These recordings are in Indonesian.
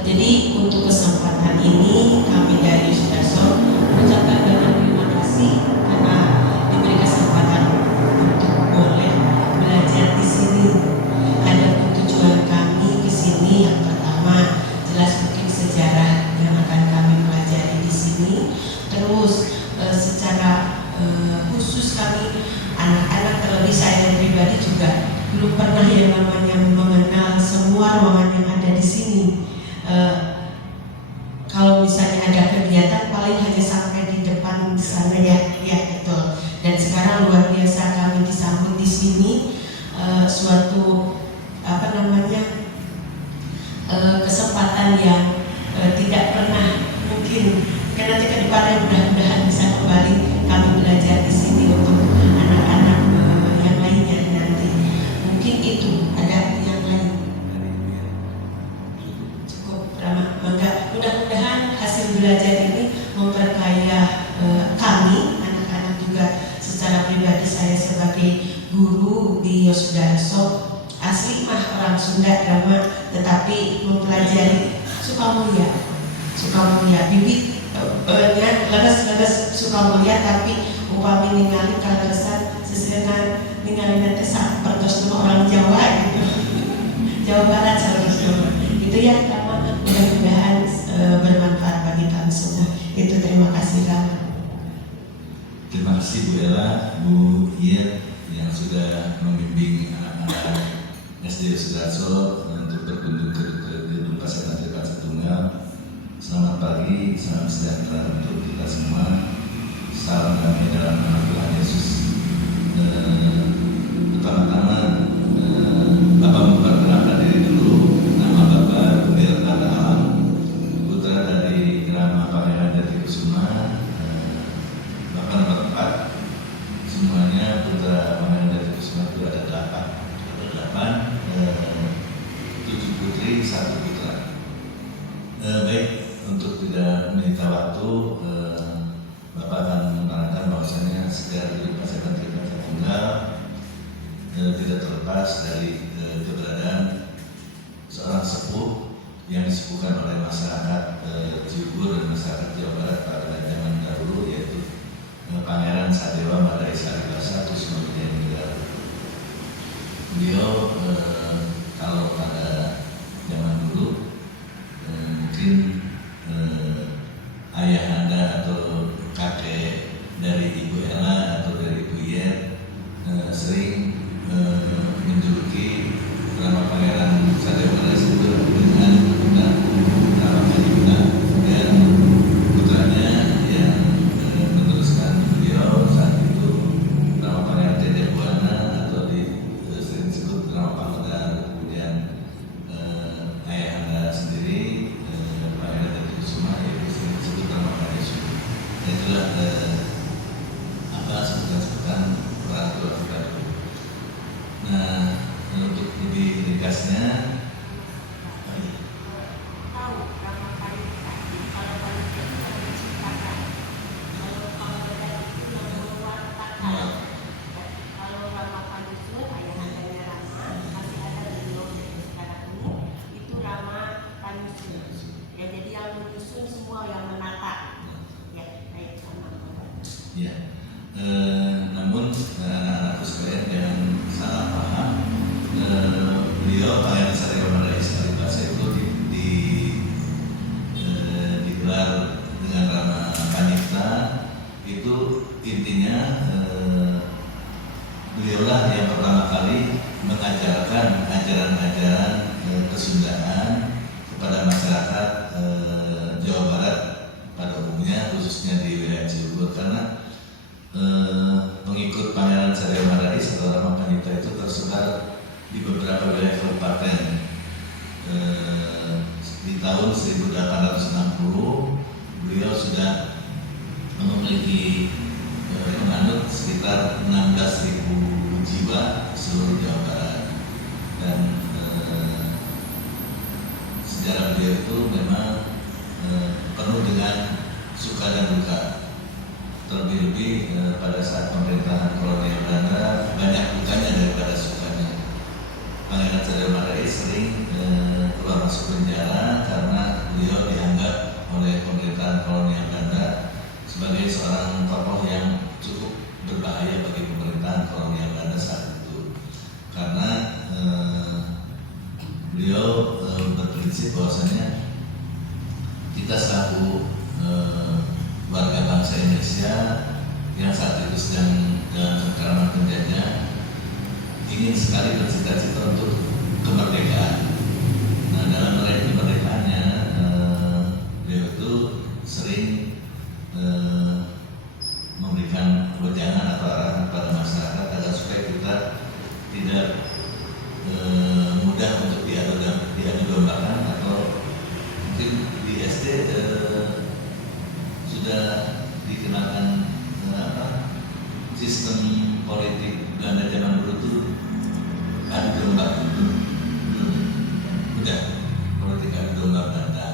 Jadi untuk kesempatan ini kami dari Sudarso mengucapkan banyak terima kasih karena diberi kesempatan untuk boleh belajar di sini. Ada tujuan kami ke sini, yang pertama jelas mungkin sejarah yang akan kami pelajari di sini. Terus secara khusus kami anak-anak, terlebih saya pribadi juga belum pernah yang namanya mengenal semua ruangan yang ada di sini. Kalau misalnya ada kegiatan paling hanya sampai di depan di sana ya betul. Dan sekarang luar biasa kami disambut di sini, suatu kesempatan yang tidak pernah mungkin nanti ke depannya mudah-mudahan bisa kembali kami belajar di sini untuk anak-anak yang lainnya nanti. Mungkin itu ada yang lain. Cukup ramah. Mudah-mudahan hasil belajar ini memperkaya kami anak-anak juga secara pribadi. Saya sebagai guru di Yosudarso, asli mah orang Sunda drama, tetapi mempelajari Sukamulya bibit leres Sukamulya, tapi upami ningali kaleresan sesenan ningali nanti pertos orang Jawa gitu. Jawa Barat seharusnya itu ya. Mudah-mudahan bermanfaat bagi kami semua. Itu terima kasih Rama. Terima kasih Bu Ella, Bu Iyet yang sudah membimbing anak-anak SD Sudarso untuk berkunjung ke gedung Paseban Tripasa Tunggal. Selamat pagi, salam sejahtera untuk kita semua. Salam damai dalam nama Tuhan Yesus. Pertama-tama Bapak memperkenalkan diri dulu. Nama Bapak Dirta Alam, putra dari Grama Pangeran Jatikusuma. Bapak nomor 4. Semuanya putra Pangeran Jatikusuma itu ada 8, 7 putri, 1 putra. Baik, untuk tidak menyita waktu, Bapak akan menerangkan bahwasanya sejarah hidup Paseban Tripasa Tunggal tidak terlepas dari keberadaan seorang sepuh yang disepuhkan oleh masyarakat Cibubur dan masyarakat Jawa Barat pada zaman dahulu, yaitu Pangeran Sadewa Madai Saribasa Kusuma-Wijaya. Beliau kalau pada zaman dulu mungkin ayahanda atau kakek dari Ibu Ella atau dari Ibu Iyet sering menjuluki nama Pangeran Sadewa Madai dengan nama Panjuna, dan putranya yang meneruskan beliau saat itu nama Pangeran Jajabuana atau sering disebut nama Pangeran. Kemudian ayahanda sendiri Pangeran Jatikusuma yang sering disebut nama Pangeran. Itulah sebutan orang tua kita. Nah, untuk lebih ringkasnya, namun anak-anakku sekalian jangan salah paham. Beliau Pangeran Sadewa Madai Saribasa itu digelar dengan nama Panitra. Itu intinya beliaulah yang pertama kali mengajarkan ajaran-ajaran kesundaan kepada masyarakat Jawa Barat pada umumnya, khususnya di wilayah Cibubur, karena pengikut Pangeran Sadewa Madai atau Rama Panjita itu tersebar di beberapa wilayah kabupaten. Di tahun 1860 beliau sudah memiliki menganut sekitar 16.000 jiwa seluruh Jawa Barat, dan sejarah beliau itu memang penuh dengan suka dan duka. Terlebih-lebih pada saat pemerintahan kolonial Belanda banyak dukanya daripada sukanya. Pangeran Sadewa Madai sering keluar masuk penjara pemerintahan kolonial Belanda sebagai seorang tokoh yang cukup berbahaya bagi pemerintahan kolonial Belanda saat itu, karena beliau berprinsip bahwasanya kita selaku warga bangsa Indonesia yang saat itu sedang dalam cengkraman penjajah ingin sekali bercita-cita untuk kemerdekaan. Nah, dalam meraih kemerdekaannya beliau itu sering memberikan wejangan atau arahan pada masyarakat agar supaya kita tidak mudah untuk diadu dombakan, atau mungkin di SD sudah dikenakan sistem politik Belanda zaman dulu itu adu domba itu udah politik adu domba Belanda.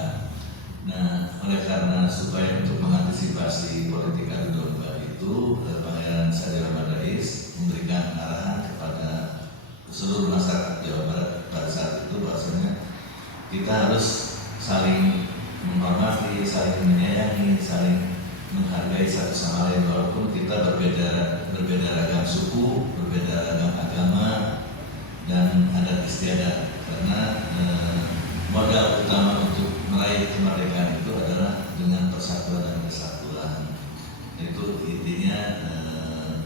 Nah, oleh karena supaya untuk mengantisipasi politik adu domba itu, Pangeran Satya Rais memberikan arahan kepada seluruh masyarakat Jawa Barat pada saat itu bahwasanya kita harus saling menghormati, saling menyayangi, saling menghargai satu sama lain walaupun kita berbeda ragam suku, berbeda ragam agama dan adat istiadat, karena modal utama untuk meraih kemerdekaan itu adalah dengan persatuan dan kesatuan. Itu intinya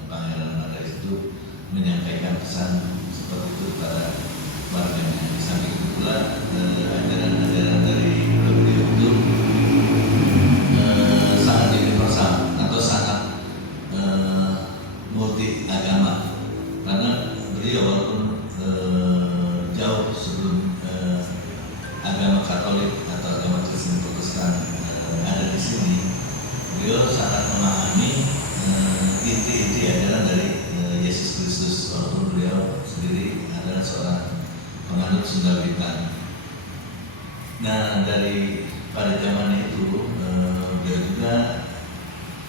Pangeran Rais itu menyampaikan pesan seperti itu kepada warganya. Di samping itu pula ajaran-ajaran dari beliau itu sangat universal atau sangat multi agama, karena beliau walaupun jauh sebelum agama Katolik atau agama Kristen Protestan ada di sini, beliau sangat memahami inti-inti ajaran dari Yesus Kristus, walaupun beliau sendiri adalah seorang penganut Sunda Wiwitan. Nah, pada zaman itu beliau juga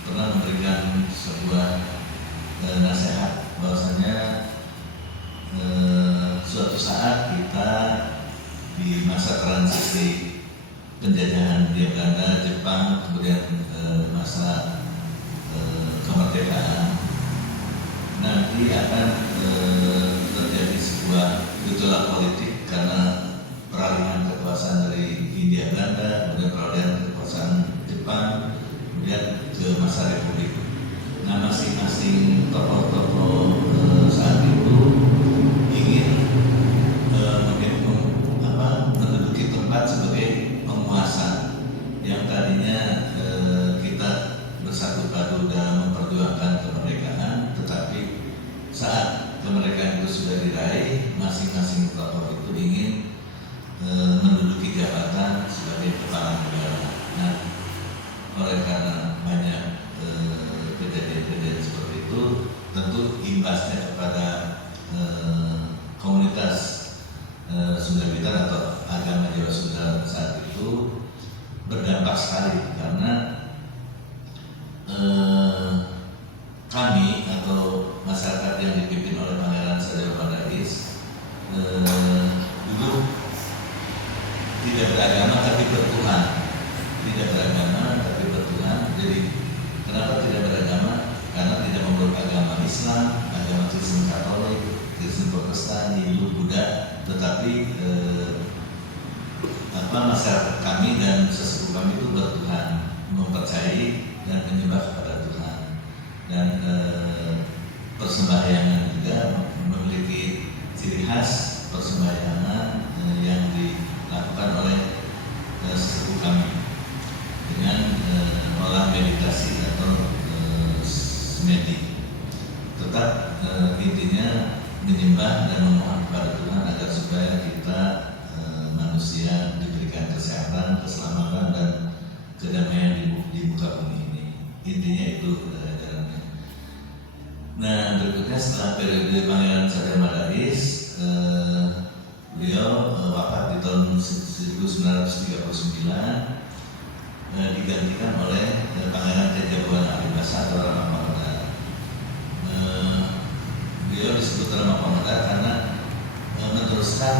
pernah memberikan sebuah nasihat bahwasanya suatu saat kita di masa transisi penjajahan di Belanda, Jepang, kemudian masa kemerdekaan, nanti akan terjadi sebuah gejolak politik karena peralihan kekuasaan dari Hindia Belanda, kemudian peralihan kekuasaan Jepang, kemudian ke masa Republik. Nah, masing-masing tokoh-tokoh saat itu ingin menduduki tempat sebagai penguasa yang tadinya kita bersatu padu dalam memperjuangkan kemerdekaan, tetapi saat kemerdekaan itu sudah diraih, masing-masing tokoh itu ingin menduduki jabatan sebagai kepala negara. Nah, oleh karena banyak kejadian-kejadian seperti itu, tentu imbasnya kepada komunitas Sunda Wiwitan atau agama Jawa Sunda saat itu berdampak sekali, karena kami atau masyarakat yang dipimpin oleh Pangeran Satya Rais dulu tidak beragama tapi bertuhan, tidak beragama tapi bertuhan. Jadi kenapa tidak beragama? Karena tidak memeluk agama Islam, agama Kristen Katolik, Kristen Protestan, Hindu, Buddha, tetapi masyarakat kami dan sesepuh kami itu bertuhan, mempercayai dan menyembah kepada Tuhan, dan persembahyangan juga memiliki ciri khas persembahyangan yang dilakukan oleh sesepuh kami dengan olah meditasi atau semedi. Tetap intinya menyembah dan memohon kepada Tuhan agar supaya kita manusia diberikan kesehatan, keselamatan dan kedamaian di muka bumi ini. Intinya itu ajarannya. Nah, berikutnya setelah periode Pangeran Satya Rais, beliau wafat di tahun 1939, digantikan oleh Pangeran Tejabuana Arifasa atau Rama Pangda. Beliau disebut Rama Pangda karena meneruskan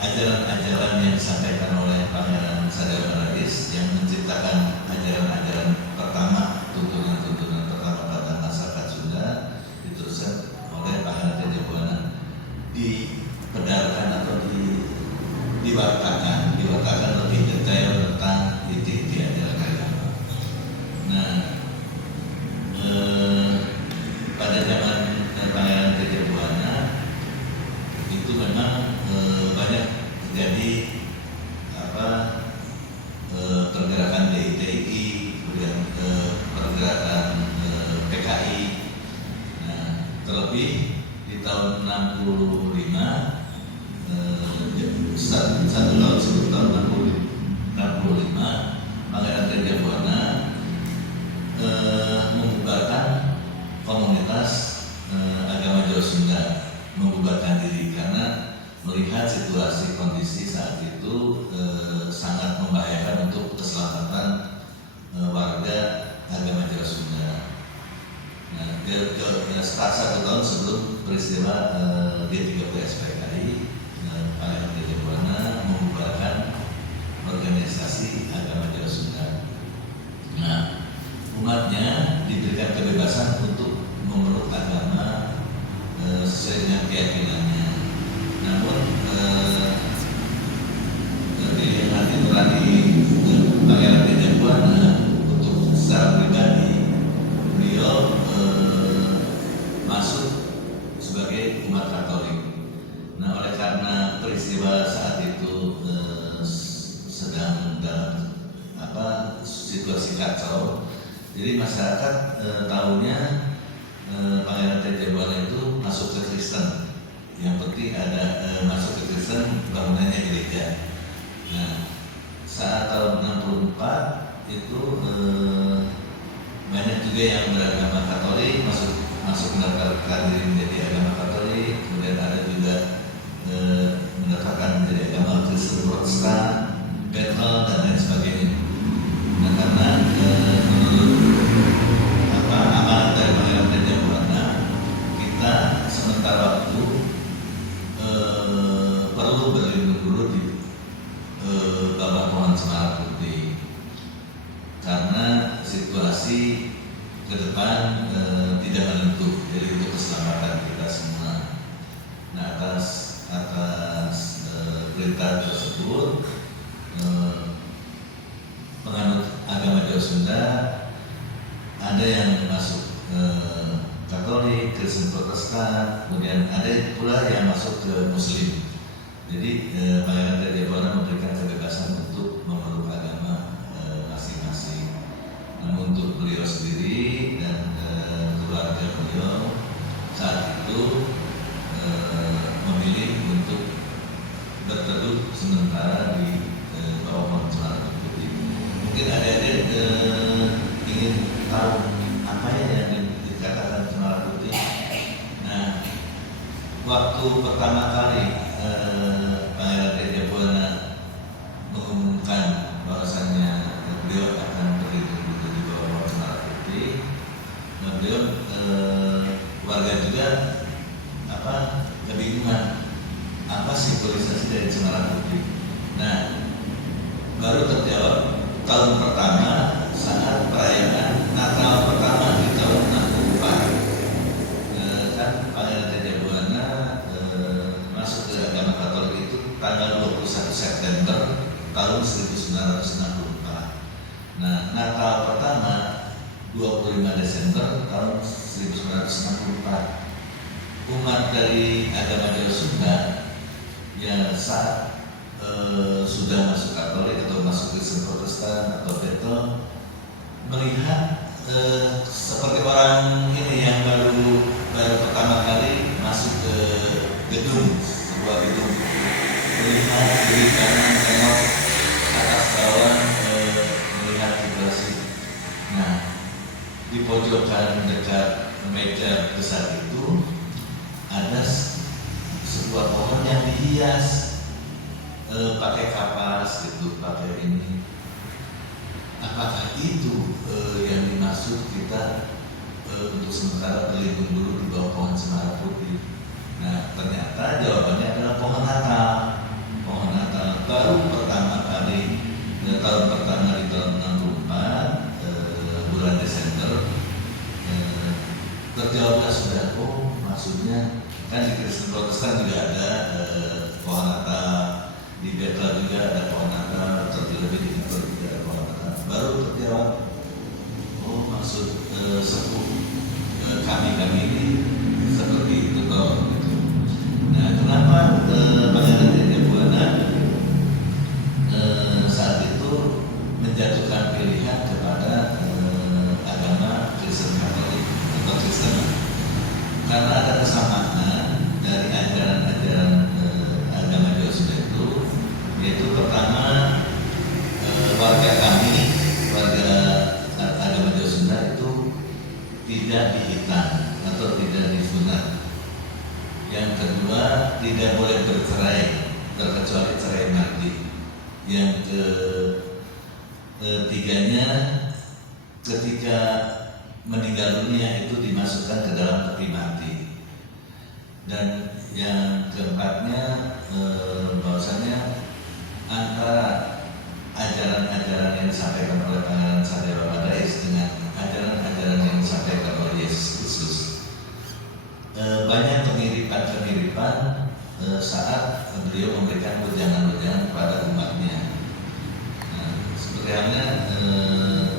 ajaran-ajaran tujuan yang disampaikan oleh Pangeran Sadar Rais yang menciptakan ajaran-ajaran pertama, tuntunan-tuntunan pertama pada masyarakat Sunda diteruskan oleh Pangeran Raja Buana, dipedarkan atau diwartakan lebih detail tentang inti-inti ajaran agama. Nah, pada zaman Pangeran Raja Buana itu memang banyak terjadi pergerakan DITI, kemudian pergerakan PKI. Nah, terlebih di tahun 65, satu tahun sebelum tahun 65, Pangeran Raja Buana membubarkan komunitas agama Jawa Sunda, membubarkan diri karena melihat situasi kondisi saat itu sangat membahayakan untuk keselamatan warga agama Jawa Sunda. Nah, setelah 1 tahun sebelum peristiwa G30 SPKI, Pangeran Raja Buana membubarkan organisasi agama Jawa Sunda. Nah, umatnya diberikan kebebasan untuk memeluk agama sesuai dengan keyakinannya. Namun hati nurani Pangeran Raja Buana untuk secara pribadi beliau masuk sebagai umat Katolik. Nah, oleh karena peristiwa saat itu sedang dalam situasi kacau, jadi masyarakat tahunya Pangeran Raja Buana itu masuk ke Kristen. Yang penting ada masuk ke Kristen, bangunannya gereja. Nah, saat tahun 64 itu banyak juga yang beragama Katolik masuk mendaftarkan diri menjadi agama Katolik, kemudian ada juga mendaftarkan menjadi agama Kristen Protestan, Betel dan lain sebagainya. Nah, karena menurut amanat dari Pangeran Raja Buana, kita sementara waktu perlu berlindung dulu di bawah pohon cemara putih karena situasi ke depan tidak menentu, jadi untuk keselamatan kita semua. Nah, atas perintah tersebut, penganut agama Jawa Sunda ada yang masuk Katolik, Kristen Protestan, kemudian ada pula yang masuk ke Muslim. Jadi Pangeran Raja Buana memberikan kebebasan untuk memeluk agama masing-masing. Namun untuk beliau sendiri dan keluarga beliau saat itu memilih untuk berteduh sementara di bawah pohon cemara putih. Mungkin adik-adik ingin tahu apa yang dikatakan cemara putih. Nah, waktu pertama kali Pangeran Raja Buana mengumumkan bahwasannya beliau akan berlindung di bawah pohon cemara putih, beliau warga juga kebingungan apa simbolisasi dari cemara putih. Nah, baru terjawab tahun pertama saat perayaan Natal pertama di tahun 64. Kan Pangeran Raja Buana masuk ke agama Katolik itu tanggal 21 September tahun 1964. Nah, Natal pertama 25 Desember tahun 1964. Umat dari agama Jawa Sunda yang saat sudah masuk Katolik atau masuk Kristen Protestan atau Betel melihat seperti orang ini yang baru pertama kali masuk ke gedung, sebuah gedung, melihat kiri kanan, tengok atas bawah, melihat situasi. Nah, di pojokan dekat meja besar itu ada sebuah pohon yang dihias pakai kapas gitu, pakai ini. Apakah itu yang dimaksud kita untuk sementara berlindung dulu di bawah pohon cemara putih? Nah, ternyata jawabannya adalah pohon Natal. Pohon Natal baru setelah juga ada pohon natal, terlebih di kantor juga ada pohon natal. Baru terjawab, oh maksud sepuh kami ini seperti itu toh. Gitu. Nah kenapa Pangeran Jayabuana saat itu menjatuhkan pilihan kepada agama Kristen Katolik atau Kristen? Karena ada kesamaan dari ajaran-ajaran agama Jawa Sunda itu, yaitu pertama warga kami, warga agama Jawa Sunda itu tidak dihitan atau tidak disunat. Yang kedua, tidak boleh bercerai terkecuali cerai mati. Yang ketiganya, ketika meninggal dunia itu dimasukkan ke dalam peti mati. Dan yang keempatnya bahwasanya antara ajaran-ajaran yang disampaikan oleh Pangeran Sadewa Madais dengan ajaran-ajaran yang disampaikan oleh Yesus Kristus, banyak pengiripan-pengiripan saat beliau memberikan wejangan-wejangan kepada umatnya. Nah, seperti halnya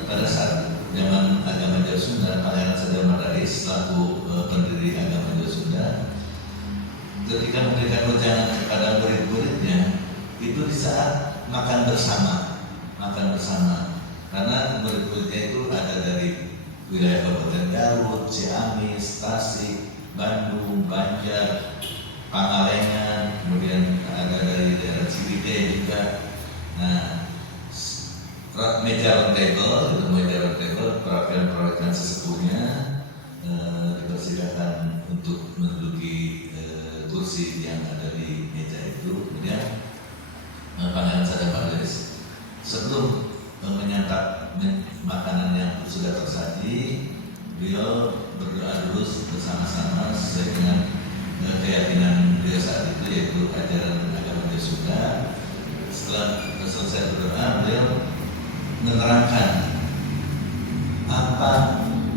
pada saat zaman agama Jawa Sunda, Pangeran Sadewa Madais selaku pendiri agama Jawa Sunda, ketika memberikan wejangan kepada murid-muridnya, itu di saat makan bersama, karena murid-muridnya itu ada dari wilayah Kabupaten Garut, Ciamis, Tasik, Bandung, Banjar, Pangalengan, kemudian ada dari daerah Ciwidey juga. Nah, meja round table, perwakilan sesepuhnya dipersilakan untuk menduduki kursi yang ada di meja itu. Kemudian Pangeran Sadewa Madais sebelum menyantap makanan yang sudah tersaji, beliau berdoa dulu bersama-sama sesuai dengan keyakinan beliau saat itu, yaitu ajaran agama Jawa Sunda. Setelah selesai berdoa, beliau menerangkan apa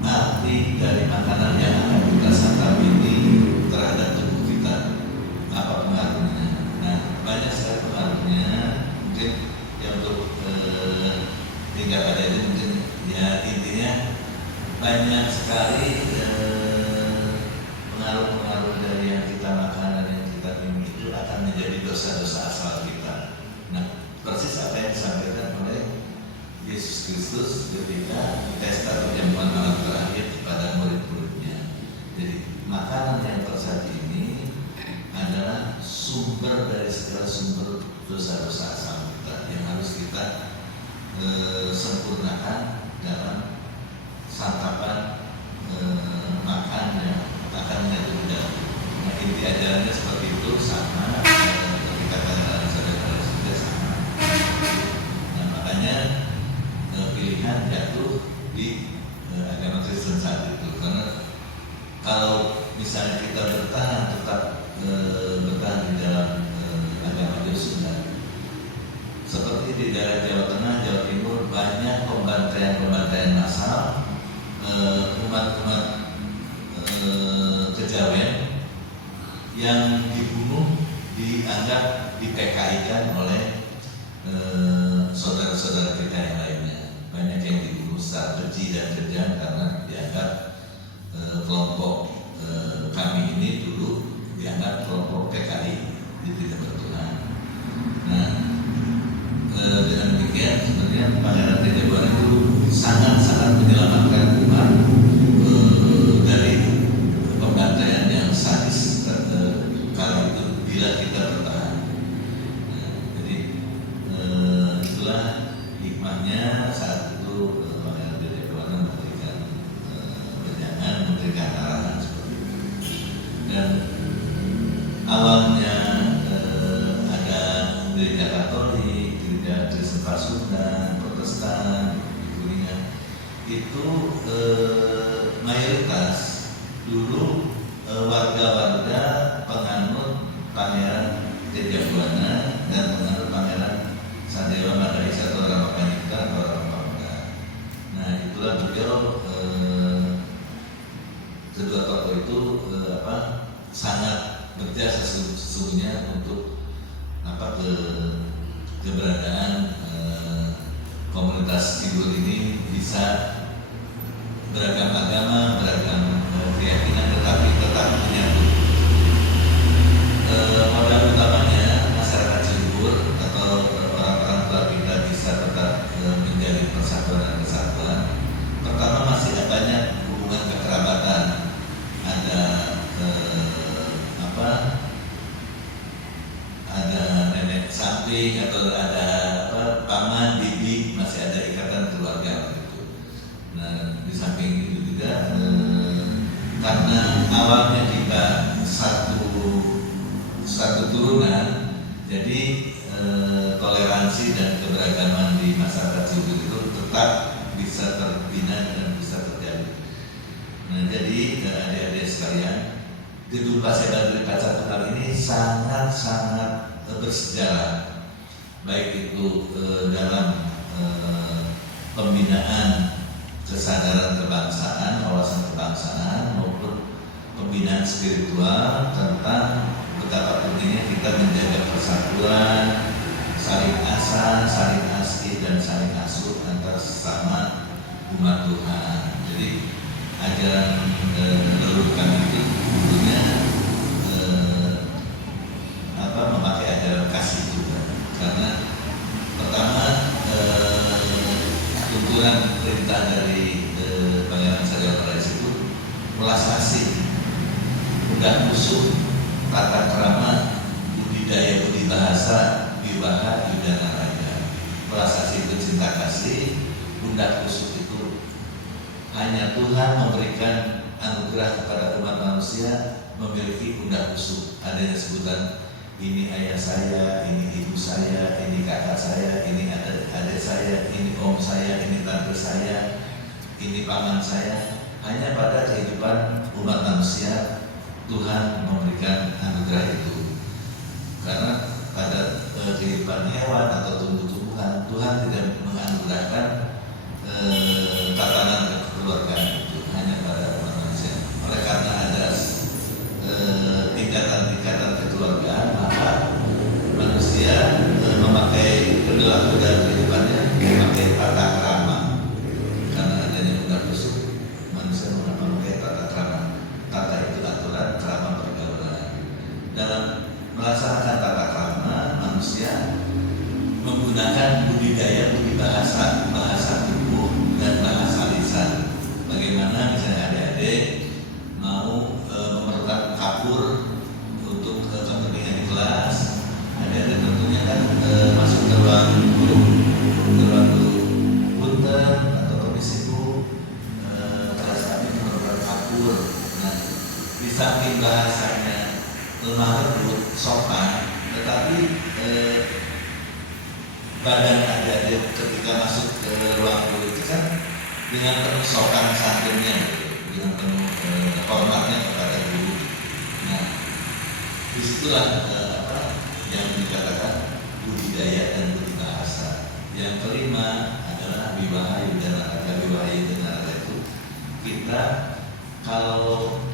arti dari makanan yang akan kita santap ini terhadap tubuh kita, apa pengaruhnya. Nah, banyak sekali pengaruhnya. Mungkin yang untuk tinggal pada itu mungkin ya intinya banyak sekali pengaruh-pengaruh dari yang kita makan dan yang kita minum itu akan menjadi dosa-dosa asal kita. Nah, persis apa yang disampaikan oleh Yesus Kristus ketika pesta perjamuan malam terakhir kepada murid-muridnya. Jadi makanan yang tersaji ini adalah sumber dari segala sumber dosa-dosa asal kita yang harus kita sempurnakan dalam santapan makan yang akan menjadi. Nah, inti ajarannya seperti itu, sama ketika Pangeran Sadewa juga sama. Nah, makanya pilihan jatuh di agama Kristen saat itu, karena kalau misalnya kita bertahan di dalam agama Jawa Sunda, seperti di daerah Jawa Tengah, Jawa Timur, banyak pembantaian massal umat-umat kejawen yang dibunuh, dianggap di-PKI-kan oleh saudara-saudara kita yang lainnya. Banyak yang dibunuh secara keji dan kejam karena dianggap kelompok kami ini dulu dianggap kelompok PKI, tidak bertuhan. Nah, dengan demikian sebenarnya Pangeran Jayabuana itu sangat-sangat menyelamatkan umat dari pembantaian yang sadis kali itu bila kita bertahan. Nah, jadi itulah hikmahnya saat itu Pangeran Jayabuana memberikan wejangan, memberikan arahan seperti itu. Dan awalnya ada gereja Katolik, gereja Kristen Pasundan, Protestan, Kuningan, itu mayoritas dulu warga-warga penganut Pangeran Jayabuana dan penganut Pangeran Sadewa Madais atau Ramapanyita atau Ramapangga. Nah, itulah beliau kedua tokoh itu sangat berjasa sesungguhnya untuk keberadaan komunitas Cibul ini bisa beragam agama, beragam keyakinan, tetapi tetap menyatu. Modal utamanya masyarakat Cibul atau orang-orang tua kita bisa tetap menjadi persatuan dan kesatuan. Pertama, masih banyak hubungan kekerabatan, ada ada nenek samping atau ada paman, bibi, masih ada ikatan keluarga gitu. Nah, di samping itu juga karena awalnya kita satu turunan, jadi toleransi dan keberagaman di masyarakat Cibul itu tetap bisa terbina dan bisa terjadi. Nah, jadi adik-adik sekalian, Gedung Paseban Kaca Tunggal ini sangat-sangat bersejarah, baik itu dalam pembinaan kesadaran kebangsaan, wawasan kebangsaan, maupun pembinaan spiritual tentang betapa pentingnya kita menjaga persatuan, saling asah, saling asih, dan saling asuh antar sesama umat Tuhan. Jadi ajaran leluhur kami itu tentunya memakai ajaran kasih juga, karena pertama tuntunan perintah dari Pangeran Satya Rais itu welas asih, mudah musuh, tata krama, budidaya budi bahasa, wibaha yudana raja. Welas asih itu cinta kasih, bunda kusuk itu hanya Tuhan memberikan anugerah kepada umat manusia memiliki bunda kusuk. Adanya sebutan ini ayah saya, ini ibu saya, ini kakak saya, ini adik saya, ini om saya, ini tante saya, ini paman saya. Hanya pada kehidupan umat manusia Tuhan memberikan anugerah itu. Karena pada kehidupan hewan atau tumbuh-tumbuhan Tuhan tidak menganugerahkan tatanan kekeluargaan itu, hanya pada umat manusia. Oleh karena ada tingkatan-tingkatan kekeluargaan, maka manusia memakai perilaku dalam kehidupannya memakai tata krama. Karena adanya bunda kusuk, manusia memakai tata krama. Tata itu aturan, krama pergaulan. Dalam melaksanakan tata krama, manusia menggunakan budidaya budi bahasa, bahasa tubuh dan bahasa lisan. Bagaimana misalnya adik-adik mau memerlukan kapur untuk kepentingan di kelas, adik-adik tentunya kan masuk ke ruang guru punten atau komisi bu, kelas kami memerlukan kapur. Nah, di samping bahasanya lemah lembut, sopan, tetapi badan adik-adik ketika masuk ke ruang guru itu kan dengan penuh sopan santunnya, dengan penuh hormatnya kepada guru. Nah, disitulah yang dikatakan budidaya dan budi bahasa. Yang kelima adalah wibaha yudana raja. Wibaha yudana raja itu kita kalau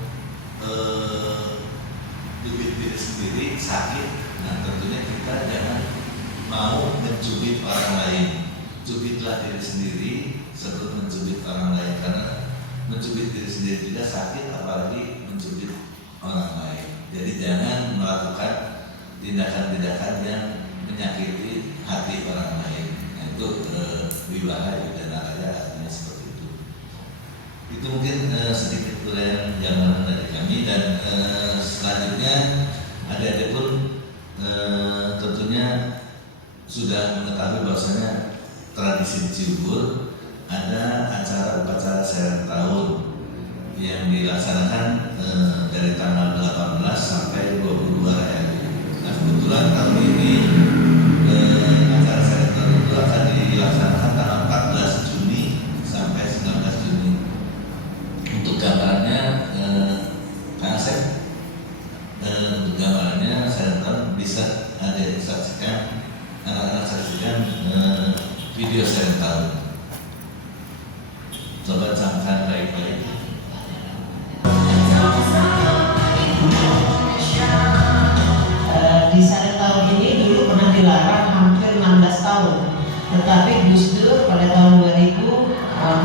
diri sendiri sakit, nah tentunya kita jangan mau mencubit orang lain. Cubitlah diri sendiri sebelum mencubit orang lain, karena mencubit diri sendiri juga sakit, apalagi mencubit orang lain. Jadi jangan melakukan tindakan-tindakan yang menyakiti hati orang lain. Nah, itu wibaha yudana raja artinya seperti itu. Itu mungkin sedikit uraian yang dari kami, dan selanjutnya adik-adik pun tentunya sudah mengetahui bahwasanya tradisi di Cibul ada acara upacara serent tahun yang dilaksanakan dari tanggal 18 sampai 22 Raya. Nah, kebetulan tahun ini acara serent tahun itu akan dilaksanakan tanggal 14 Juni sampai 19 Juni. Untuk gambarannya Kang Asep, untuk gambarannya serent tahun bisa ada disaksikan, anak-anak saksikan video serent tahun. Coba camkan baik-baik. Di serent tahun ini dulu pernah dilarang hampir 16 tahun. Tetapi Gus Dur pada tahun 2000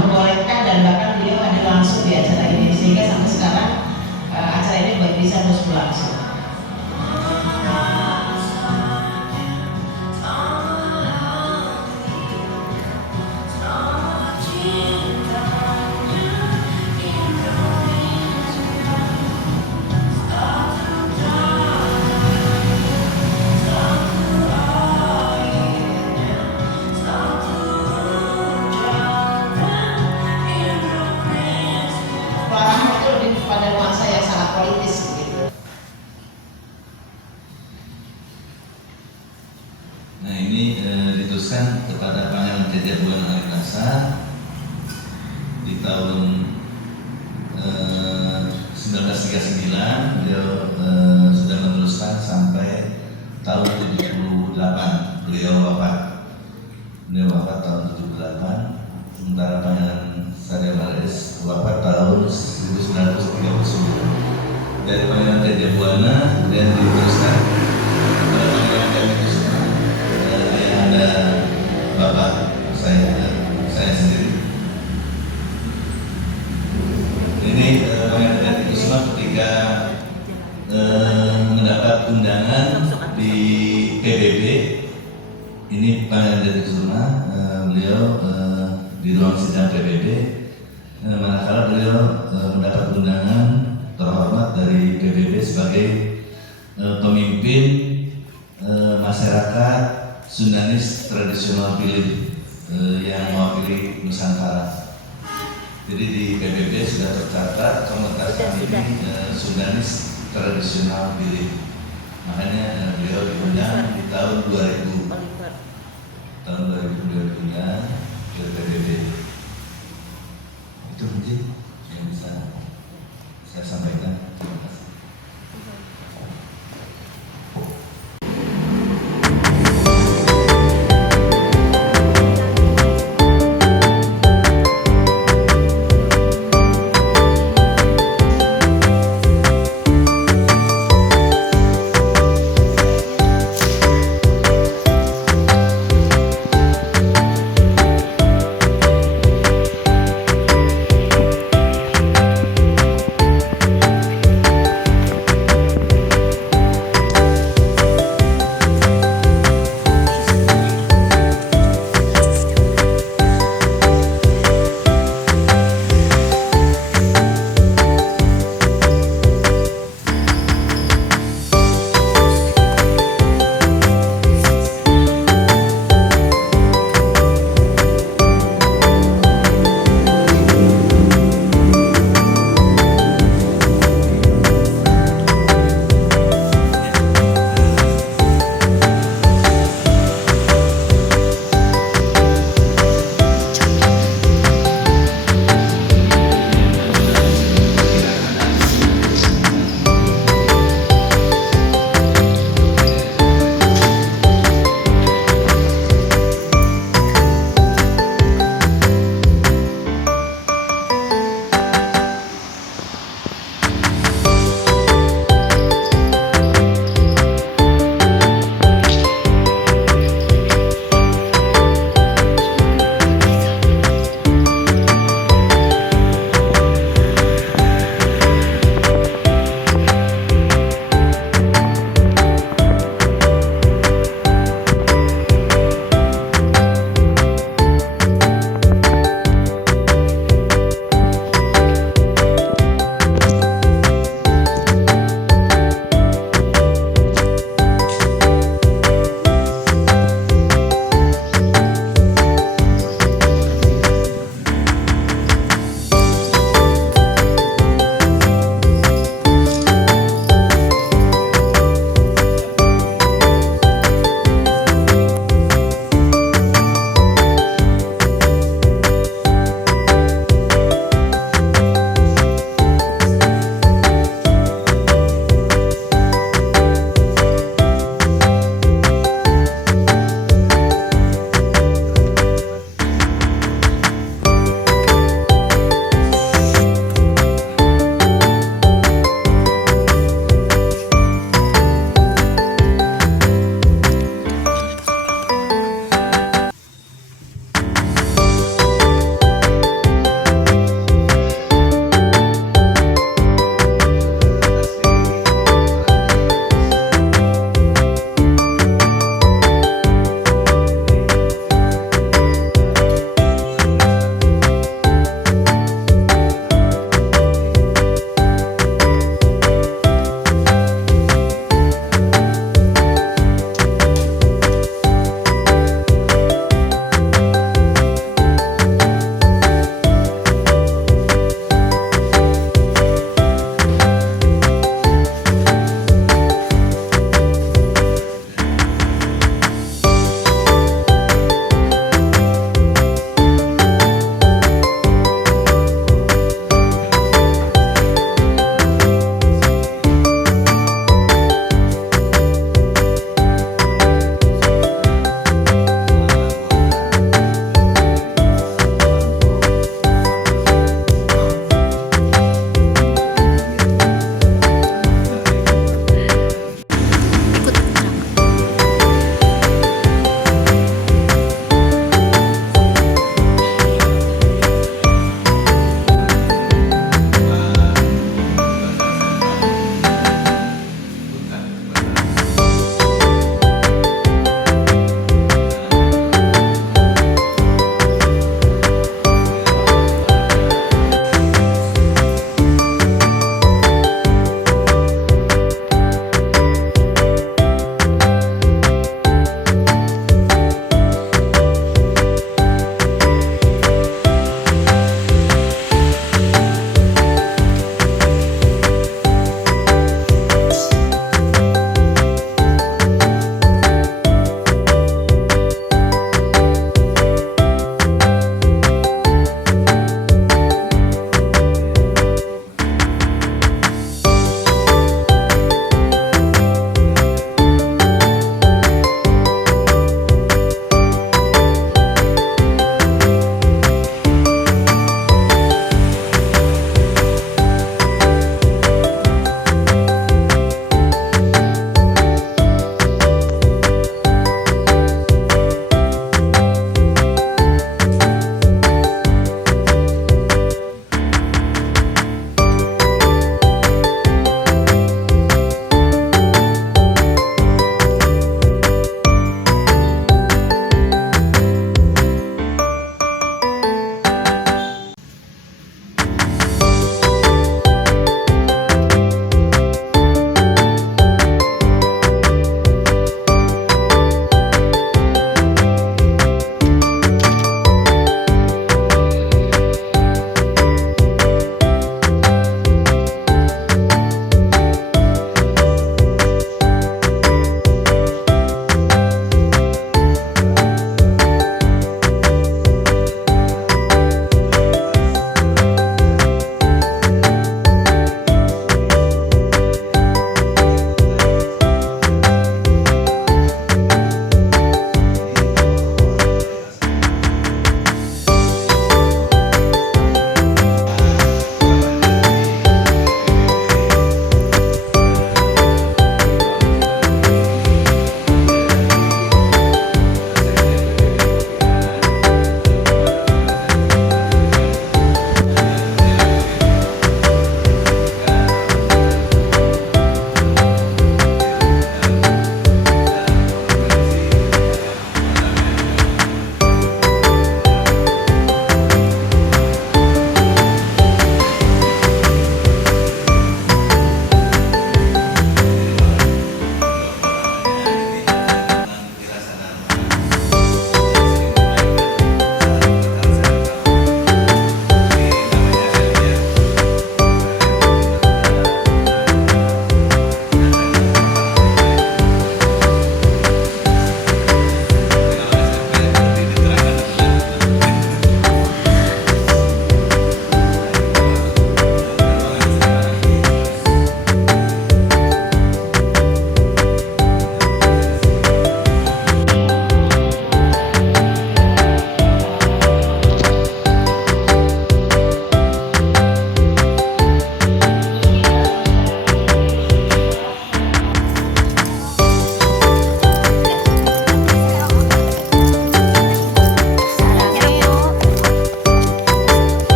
membolehkan dan bahkan beliau hadir langsung di acara ini, sehingga sampai sekarang acara ini bisa terus berlangsung. Pada masa yang sangat politis gitu. Nah ini diteruskan kepada Pangeran Jajabuan Alikasa di tahun 1939. Beliau sudah meneruskan sampai tahun 78 beliau wafat. Beliau wafat tahun 78. Sementara Pangeran Sadia Mares wafat tahun 1939. Dari Pangeran Jajabuana dan diteruskan kepada Pangeran Jayakusuma, ayahanda bapak saya sendiri. Ini Pangeran Jayakusuma ketika mendapat undangan di PBB. Ini Pangeran Jayakusuma, beliau di ruang sidang PBB, manakala beliau mendapat undangan terhormat dari PBB sebagai pemimpin masyarakat Sundanis tradisional Bilih yang mewakili Nusantara. Jadi di PBB sudah tercatat komunitas kami ini Sundanis tradisional Bilih. Makanya beliau diundang di tahun 2000. Tahun 2000 ke PBB. Itu mungkin yang bisa saya sampaikan. Terima kasih.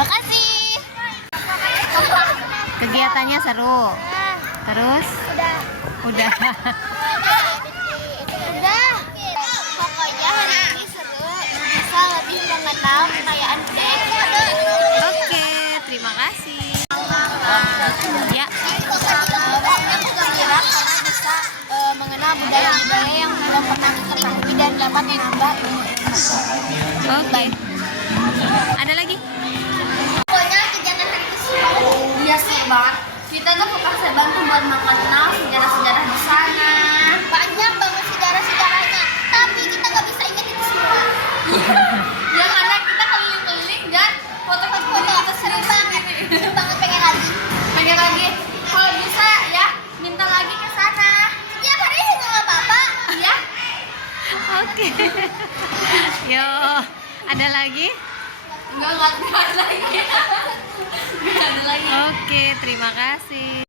Terima kasih. Kegiatannya seru. Terus? Udah. Pokoknya hari ini seru. Bisa lebih mengenal kekayaan budaya. Oke, terima kasih. Ya. Saya juga gembira karena bisa mengenal budaya-budaya yang belum pernah diketahui dan dapat menambah ilmu. Oke. Ada lagi? Pokoknya kegiatan hari itu seru. Iya seru banget. Kita tuh kepaksa bantu buat mengenal sejarah-sejarah di sana. Banyak banget sejarah-sejarahnya. Tapi kita nggak bisa ingat itu semua. Ya karena kita keliling-keliling dan foto-foto kita sendiri. Seru banget, pengen lagi. Pengen lagi. Kalau bisa ya minta lagi ke sana. Ya hari ini juga nggak apa-apa. Iya. Oke. Yo, ada lagi? Enggak ada lagi. Enggak ada lagi. Oke, terima kasih.